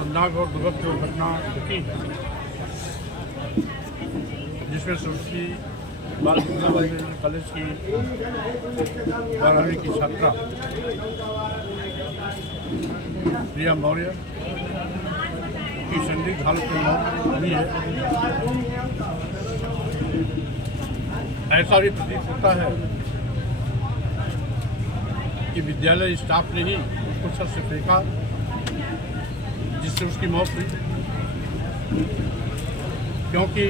शर्मनाक और दुखद जो घटना घटी है, जिसमें सरस्वती बाल विद्या मंदिर कॉलेज की 12वीं की छात्रा प्रिया मौर्य की संदिग्ध हालत में मौत हुई है। ऐसा भी प्रतीत होता है कि विद्यालय स्टाफ ने ही उसको छत से फेंका, जिससे उसकी मौत हुई। क्योंकि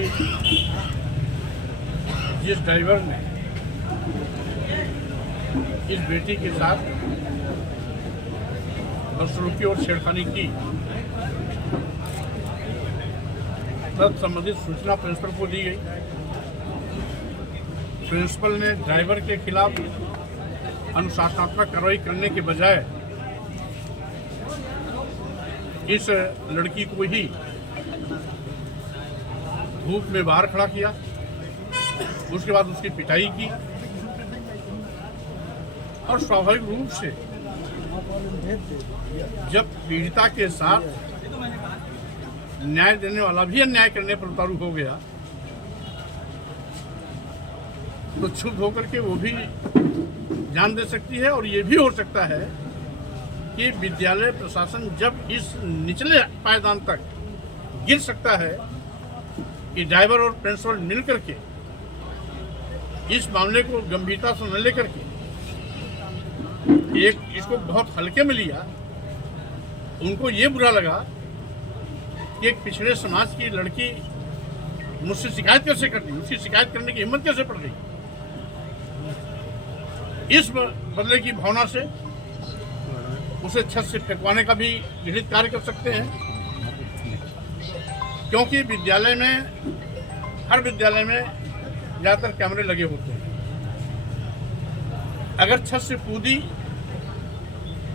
जिस ड्राइवर ने इस बेटी के साथ बदसलूकी और छेड़खानी की, तब संबंधित सूचना प्रिंसिपल को दी गई। प्रिंसिपल ने ड्राइवर के खिलाफ अनुशासनात्मक कार्रवाई करने के बजाय इस लड़की को ही धूप में बाहर खड़ा किया। उसके बाद उसकी पिटाई की और स्वाभाविक रूप से जब पीड़िता के साथ न्याय देने वाला भी अन्याय करने पर उतारू हो गया, तो क्षुब्ध होकर के वो भी जान दे सकती है। और ये भी हो सकता है कि विद्यालय प्रशासन जब इस निचले पायदान तक गिर सकता है कि ड्राइवर और प्रिंसिपल मिलकर के इस मामले को गंभीरता से न लेकर के इसको बहुत हल्के में लिया। उनको ये बुरा लगा कि एक पिछड़े समाज की लड़की मुझसे शिकायत कैसे करती, उसकी शिकायत करने की हिम्मत कैसे पड़ गई। इस बदले की भावना से उसे छत से फेंकवाने का भी घृणित कार्य कर सकते हैं। क्योंकि विद्यालय में, हर विद्यालय में ज़्यादातर कैमरे लगे होते हैं। अगर छत से कूदी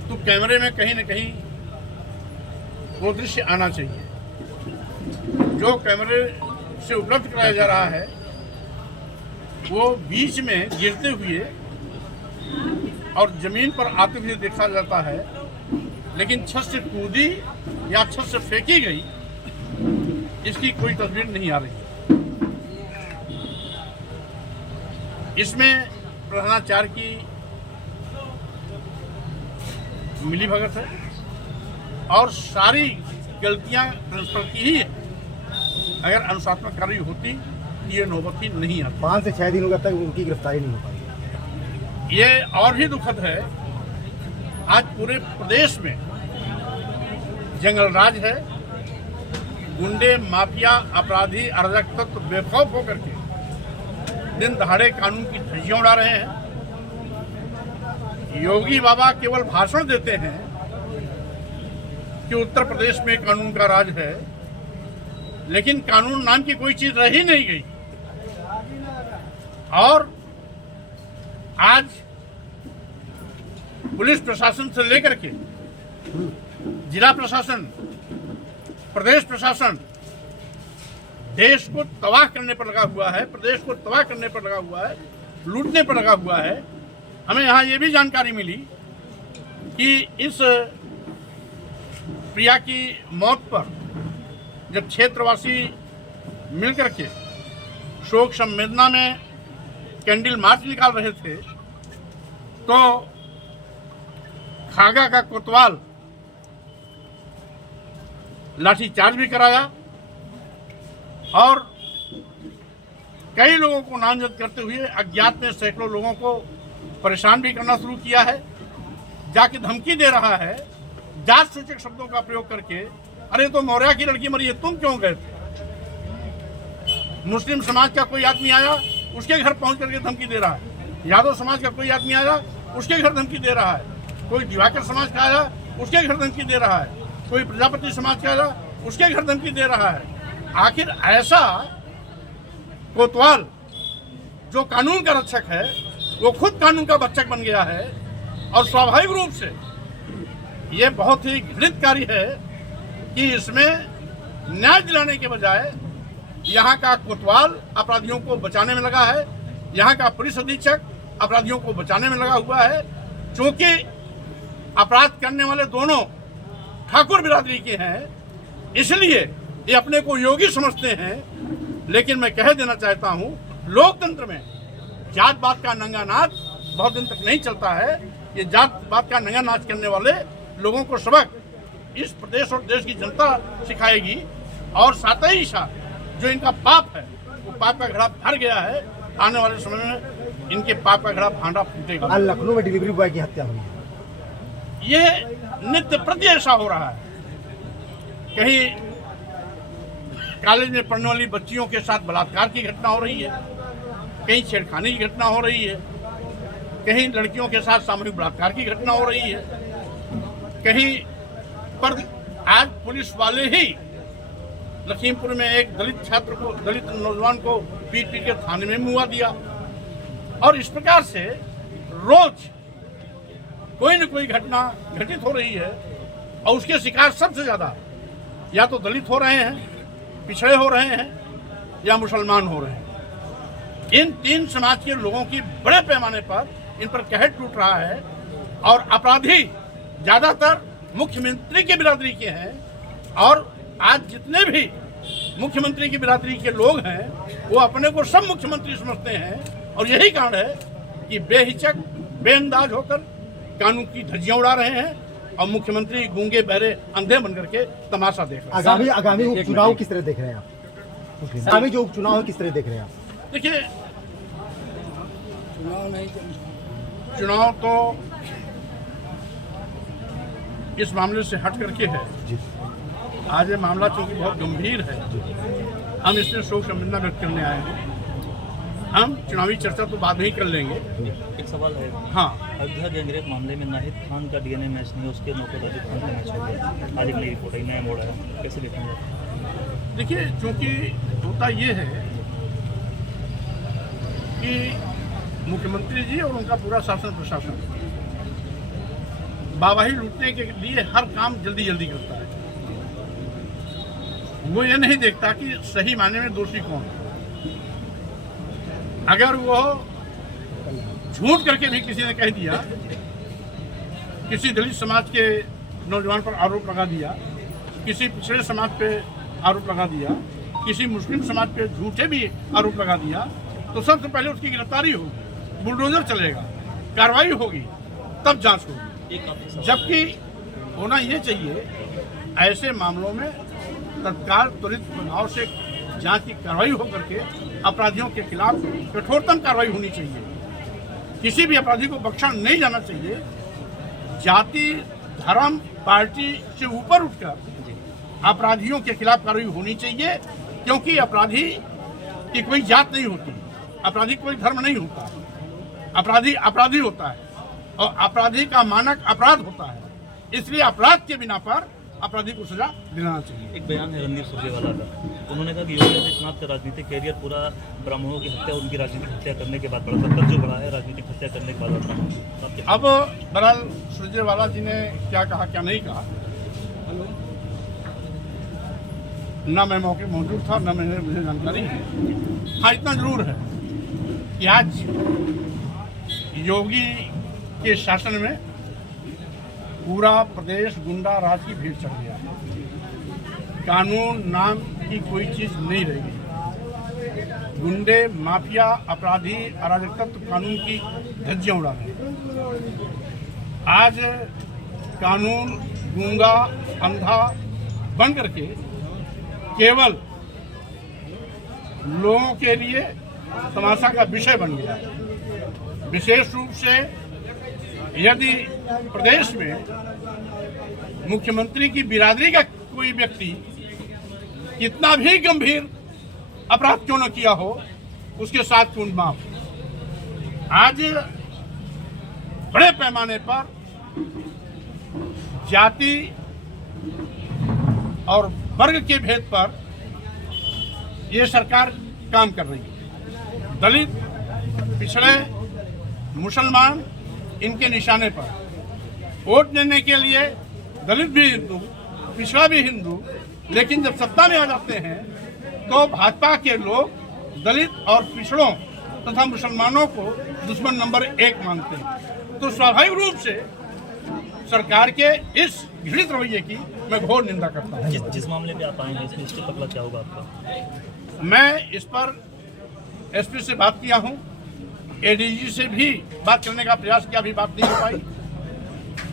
तो कैमरे में कहीं न कहीं वो दृश्य आना चाहिए। जो कैमरे से उपलब्ध कराया जा रहा है वो बीच में गिरते हुए और जमीन पर आते हुए देखा जाता है, लेकिन छत से कूदी या छत से फेंकी गई इसकी कोई तस्वीर नहीं आ रही। इसमें प्रधानाचार्य की मिलीभगत है और सारी गलतियां प्रिंसिपल की ही है। अगर अनुशासनात्मक कार्रवाई होती ये नौबत ही नहीं आती। 5 से 6 दिनों तक उनकी गिरफ्तारी नहीं हो पाई। ये और भी दुखद है, आज पूरे प्रदेश में जंगल राज है। गुंडे, माफिया, अपराधी, अराजक तत्व बेखौफ होकर के दिन दहाड़े कानून की धज्जियां उड़ा रहे हैं। योगी बाबा केवल भाषण देते हैं कि उत्तर प्रदेश में कानून का राज है, लेकिन कानून नाम की कोई चीज रही नहीं गई। और आज पुलिस प्रशासन से लेकर के जिला प्रशासन, प्रदेश प्रशासन देश को तबाह करने पर लगा हुआ है, प्रदेश को तबाह करने पर लगा हुआ है, लूटने पर लगा हुआ है। हमें यहाँ ये भी जानकारी मिली कि इस प्रिया की मौत पर जब क्षेत्रवासी मिलकर के शोक संवेदना में कैंडल मार्च निकाल रहे थे, तो खागा का कोतवाल लाठीचार्ज भी कराया और कई लोगों को नामजद करते हुए अज्ञात में सैकड़ों लोगों को परेशान भी करना शुरू किया है। जाके धमकी दे रहा है जात सूचक शब्दों का प्रयोग करके, अरे तो मौर्या की लड़की मरी है, तुम क्यों गए थे। मुस्लिम समाज का कोई आदमी आया, उसके घर पहुंच करके धमकी दे रहा है। यादव समाज का कोई आदमी आया, उसके घर धमकी दे रहा है। कोई दिवाकर समाज का आया, उसके घर धमकी दे रहा है। कोई प्रजापति समाज का आया, उसके घर धमकी दे रहा है। आखिर ऐसा कोतवाल जो कानून का रक्षक है, वो खुद कानून का भक्षक बन गया है। और स्वाभाविक रूप से ये बहुत ही घृणित कार्य है कि इसमें न्याय दिलाने के बजाय यहाँ का कोतवाल अपराधियों को बचाने में लगा है, यहाँ का पुलिस अधीक्षक अपराधियों को बचाने में लगा हुआ है। क्योंकि अपराध करने वाले दोनों ठाकुर बिरादरी के हैं, इसलिए ये अपने को योगी समझते हैं। लेकिन मैं कह देना चाहता हूँ, लोकतंत्र में जात पात का नंगा नाच बहुत दिन तक नहीं चलता है। ये जात पात का नंगा नाच करने वाले लोगों को सबक इस प्रदेश और देश की जनता सिखाएगी। और साथ ही साथ जो इनका पाप है, वो पाप का घड़ा भर गया है। आने वाले समय में इनके पाप का घड़ा भांडा फूटेगा। आज लखनऊ में डिलीवरी बॉय की हत्या हुई है। ये नित्य प्रति ऐसा हो रहा है। कहीं कॉलेज में पढ़ने वाली बच्चियों के साथ बलात्कार की घटना हो रही है, कहीं छेड़खानी की घटना हो रही है, कहीं लड़कियों के साथ सामूहिक बलात्कार की घटना हो रही है, कहीं पर आज पुलिस वाले ही लखीमपुर में एक दलित नौजवान को पीट के थाने में मुआ दिया। और इस प्रकार से रोज कोई न कोई घटना घटित हो रही है। और उसके शिकार सबसे ज्यादा या तो दलित हो रहे हैं, पिछड़े हो रहे हैं, या मुसलमान हो रहे हैं। इन तीन समाज के लोगों की बड़े पैमाने पर इन पर कहर टूट रहा है। और अपराधी ज्यादातर मुख्यमंत्री की बिरादरी के हैं। और आज जितने भी मुख्यमंत्री की बिरादरी के लोग हैं, वो अपने को सब मुख्यमंत्री समझते हैं। और यही कारण है कि बेहिचक बेअंदाज होकर कानून की धज्जियां उड़ा रहे हैं और मुख्यमंत्री गूंगे बहरे अंधे बनकर के तमाशा देख रहे हैं। आगामी उपचुनाव किस तरह देख रहे हैं आप? आगामी जो उपचुनाव है किस तरह देख रहे हैं आप? देखिए, चुनाव तो इस मामले से हट करके है। आज ये मामला चूंकि बहुत गंभीर है, हम इसमें शोक संवेदना व्यक्त करने आए हैं। हम चुनावी चर्चा तो बाद में ही कर लेंगे। एक सवाल है। हाँ, अयोध्या गैंगरेप मामले में नाहिद खान का डीएनए मैच नहीं, उसके मौके पर अजीत खान का मैच हो गया। आज एक नई रिपोर्ट है, नया मोड़ है, कैसे देखेंगे? देखिए, चूंकि होता ये है कि मुख्यमंत्री जी और उनका पूरा शासन प्रशासन वाहवाही लूटने के लिए हर काम जल्दी जल्दी करता है। वो ये नहीं देखता कि सही मायने में दोषी कौन है। अगर वो झूठ करके भी किसी ने कह दिया, किसी दलित समाज के नौजवान पर आरोप लगा दिया, किसी पिछड़े समाज पे आरोप लगा दिया, किसी मुस्लिम समाज पे झूठे भी आरोप लगा दिया, तो सबसे पहले उसकी गिरफ्तारी होगी, बुलडोजर चलेगा, कार्रवाई होगी, तब जांच होगी। जबकि होना ये चाहिए, ऐसे मामलों में तत्काल त्वरित प्रभाव से जांच की कार्रवाई होकर के अपराधियों के खिलाफ कठोरतम कार्रवाई होनी चाहिए। किसी भी अपराधी को बख्शा नहीं जाना चाहिए। जाति, धर्म, पार्टी से ऊपर उठकर अपराधियों के खिलाफ कार्रवाई होनी चाहिए, क्योंकि अपराधी की कोई जात नहीं होती, अपराधी कोई धर्म नहीं होता। अपराधी अपराधी होता है और अपराधी का मानक अपराध होता है। इसलिए अपराध के बिना पर अपराधी को सजा दिलाना चाहिए। एक बयान है रणदीप सुरजेवाला का, उन्होंने कहा कि योगी आदित्यनाथ का राजनीतिक कैरियर पूरा ब्राह्मणों की हत्या, उनकी राजनीतिक हत्या करने के बाद बढ़ा, तब तक जो बढ़ा है राजनीतिक हत्या करने के बाद। अब बहरहाल सुरजेवाला जी ने क्या कहा क्या नहीं कहा, ना मैं मौके मौजूद था, ना मुझे जानकारी है। हाँ, इतना जरूर है कि आज योगी के शासन में पूरा प्रदेश गुंडा राज की भीड़ चढ़ गया। कानून नाम की कोई चीज नहीं रह गई। गुंडे, माफिया, अपराधी, अराजक तत्व कानून की धज्जियां उड़ा रहे हैं। आज कानून गूंगा अंधा बन करके केवल लोगों के लिए तमाशा का विषय बन गया। विशेष रूप से यदि प्रदेश में मुख्यमंत्री की बिरादरी का कोई व्यक्ति कितना भी गंभीर अपराध क्यों न किया हो, उसके साथ खून माफ। आज बड़े पैमाने पर जाति और वर्ग के भेद पर यह सरकार काम कर रही है। दलित, पिछड़े, मुसलमान, इनके निशाने पर वोट देने के लिए दलित भी हिंदू, पिछड़ा भी हिंदू, लेकिन जब सत्ता में आ जाते हैं तो भाजपा के लोग दलित और पिछड़ों तथा मुसलमानों को दुश्मन नंबर 1 मानते हैं। तो स्वाभाविक रूप से सरकार के इस घृणित रवैये की मैं घोर निंदा करता हूँ। जिस मामले पे आप आए हैं इसमें स्टेप अगला क्या होगा आपका? मैं इस पर एसपी से बात किया हूँ, एडीजी से भी बात करने का प्रयास किया, अभी बात नहीं हो पाई।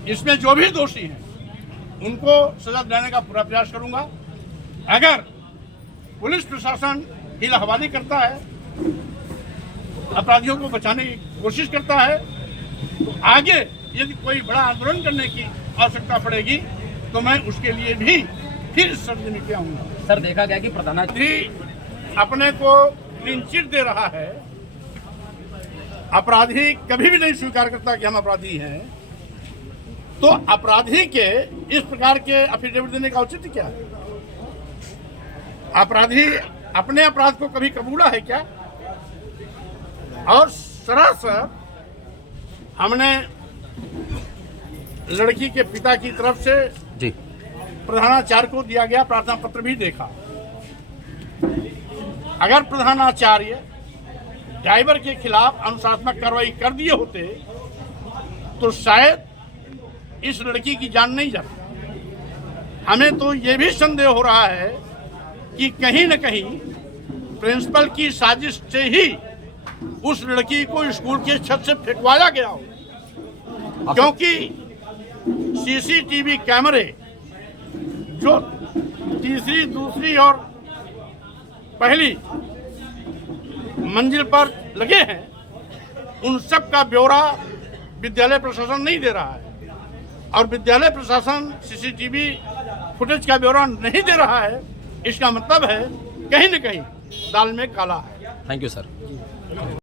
इसमें जो भी दोषी हैं उनको सजा दिलाने का पूरा प्रयास करूंगा। अगर पुलिस प्रशासन हीला-हवाली करता है, अपराधियों को बचाने की कोशिश करता है, तो आगे यदि कोई बड़ा आंदोलन करने की आवश्यकता पड़ेगी तो मैं उसके लिए भी फिर इस सरजमी पे आऊंगा। सर, देखा गया कि प्रधानाधिकारी अपने को क्लीन चिट दे रहा है। अपराधी कभी भी नहीं स्वीकार करता कि हम अपराधी हैं, तो अपराधी के इस प्रकार के एफिडेविट देने का औचित्य क्या है? अपराधी अपने अपराध को कभी कबूला है क्या? और सरासर हमने लड़की के पिता की तरफ से जी प्रधानाचार्य को दिया गया प्रार्थना पत्र भी देखा। अगर प्रधानाचार्य ड्राइवर के खिलाफ अनुशासनात्मक कार्रवाई कर दिए होते तो शायद इस लड़की की जान नहीं जाती। हमें तो ये भी संदेह हो रहा है कि कहीं न कहीं प्रिंसिपल की साजिश से ही उस लड़की को स्कूल के छत से फेंकवाया गया हो, क्योंकि सीसीटीवी कैमरे जो तीसरी, दूसरी और पहली मंजिल पर लगे हैं, उन सब का ब्यौरा विद्यालय प्रशासन नहीं दे रहा है, और विद्यालय प्रशासन सीसीटीवी फुटेज का ब्यौरा नहीं दे रहा है। इसका मतलब है कहीं न कहीं दाल में काला है। Thank you sir.